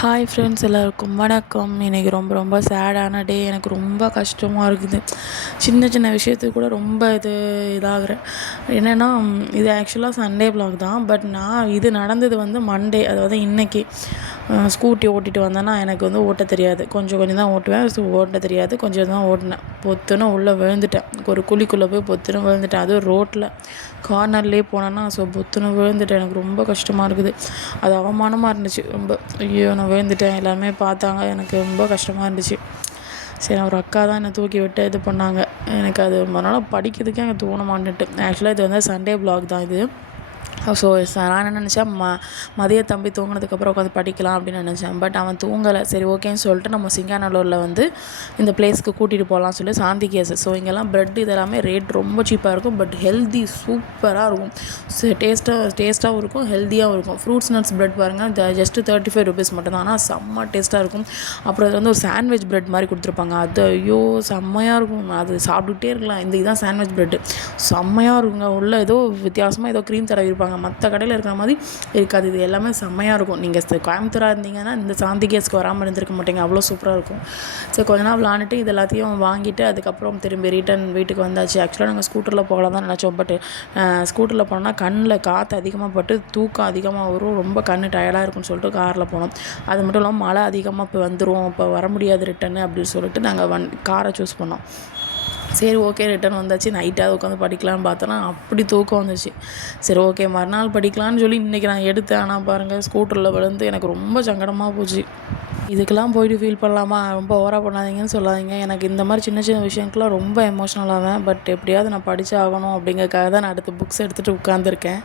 Hi friends, எல்லாருக்கும் வணக்கம். இன்றைக்கி ரொம்ப ரொம்ப சேடான டே. எனக்கு ரொம்ப கஷ்டமாக இருக்குது. சின்ன சின்ன விஷயத்துக்கு கூட ரொம்ப இதாகிறேன். என்னென்னா, இது ஆக்சுவலாக சண்டே வ்ளாக் தான். பட் நான் இது நடந்தது வந்து மண்டே, அதாவது இன்றைக்கி. ஸ்கூட்டி ஓட்டிகிட்டு வந்தேன்னா எனக்கு வந்து ஓட்ட தெரியாது. கொஞ்சம் தான் ஓட்டுவேன். ஓட்ட தெரியாது, கொஞ்சம் தான் ஓட்டினேன். பொத்துன்னு உள்ளே விழுந்துட்டேன். ஒரு குழிக்குள்ளே போய் பொத்துன்னு விழுந்துட்டேன். அதுவும் ரோட்டில் கார்னர்லேயே போனேன்னா பொத்துன்னு விழுந்துட்டேன். எனக்கு ரொம்ப கஷ்டமாக இருக்குது. அது அவமானமாக இருந்துச்சு ரொம்ப. ஐயோ, நான் விழுந்துட்டேன், எல்லாருமே பார்த்தாங்க. எனக்கு ரொம்ப கஷ்டமாக இருந்துச்சு. சரி, ஒரு அக்கா தான் என்னை தூக்கி விட்டு இது பண்ணாங்க. எனக்கு அது மறுநாள் படிக்கிறதுக்கே எனக்கு தோண மாட்டேன்ட்டு. ஆக்சுவலாக இது வந்து சண்டே வ்ளாக் தான் இது. ஸோ நான் என்ன நினச்சேன், மதிய தம்பி தூங்கினதுக்கப்புறம் உட்காந்து படிக்கலாம் அப்படின்னு நினச்சேன். பட் அவன் தூங்கலை. சரி, ஓகேன்னு சொல்லிட்டு நம்ம சிங்காநல்லூரில் வந்து இந்த பிளேஸ்க்கு கூட்டிகிட்டு போகலான்னு சொல்லி சாந்தி கேஸ். ஸோ இங்கெல்லாம் ப்ரெட் இதெல்லாமே ரேட் ரொம்ப சீப்பாக இருக்கும். பட் ஹெல்தி சூப்பராக இருக்கும். டேஸ்ட்டாகவும் இருக்கும், ஹெல்த்தியாகவும் இருக்கும். ஃப்ரூட்ஸ் நட்ஸ் ப்ரெட் பாருங்கள், ஜஸ்ட்டு 35 ருபீஸ் மட்டும் தான். ஆனால் செம்ம டேஸ்ட்டாக இருக்கும். அப்புறம் அது வந்து ஒரு சாண்ட்விச் ப்ரெட் மாதிரி கொடுத்துருப்பாங்க. அது ஐயோ செம்மையாக இருக்கும். அது சாப்பிட்டுக்கிட்டே இருக்கலாம். இதுதான் சாண்ட்விச் ப்ரெட்டு. செம்மையாக இருக்குங்க. உள்ள ஏதோ வித்தியாசமாக ஏதோ க்ரீம் தடவி இருப்பாங்க. மற்ற கடையில் இருக்கிற மாதிரி இருக்காது. இது எல்லாமே செம்மையாக இருக்கும். நீங்கள் கோயம்புத்தூராக இருந்தீங்கன்னா இந்த சாந்தி கேஸ்க்கு வராமல் இருந்திருக்க மாட்டீங்க. அவ்வளோ சூப்பராக இருக்கும். சரி, கொஞ்ச நாள் விளாண்டுட்டு இது எல்லாத்தையும் வாங்கிட்டு அதுக்கப்புறம் திரும்பி ரிட்டன் வீட்டுக்கு வந்தாச்சு. ஆக்சுவலாக நாங்கள் ஸ்கூட்டரில் போகலாம் தான் நினச்சோம். பட் ஸ்கூட்டரில் போனால் கண்ணில் காற்று அதிகமாக பட்டு தூக்கம் அதிகமாக வரும். ரொம்ப கண் டயர்டாக இருக்குன்னு சொல்லிட்டு காரில் போனோம். அது மட்டும் இல்லாமல் மழை அதிகமாக இப்போ வந்துடும், இப்போ வர முடியாது ரிட்டன்னு அப்படின்னு சொல்லிட்டு நாங்கள் காரை சூஸ் பண்ணோம். சரி, ஓகே, ரிட்டன் வந்தாச்சு. நைட்டாக உட்காந்து படிக்கலான்னு பார்த்தோன்னா அப்படி தூக்கம் வந்துச்சு. சரி, ஓகே, மறுநாள் படிக்கலான்னு சொல்லி இன்றைக்கி நான் எடுத்தேன். ஆனால் பாருங்கள், ஸ்கூட்டரில் விழுந்து எனக்கு ரொம்ப சங்கடமாக போச்சு. இதுக்கெல்லாம் போயிட்டு ஃபீல் பண்ணலாமா? ரொம்ப ஓவராக பண்ணாதீங்கன்னு சொல்லாதீங்க. எனக்கு இந்த மாதிரி சின்ன சின்ன விஷயங்கள்லாம் ரொம்ப எமோஷ்னல் ஆவேன். பட் எப்படியாவது நான் படித்து ஆகணும் அப்படிங்கிறதுக்காக தான் நான் அடுத்த புக்ஸ் எடுத்துகிட்டு உட்காந்துருக்கேன்.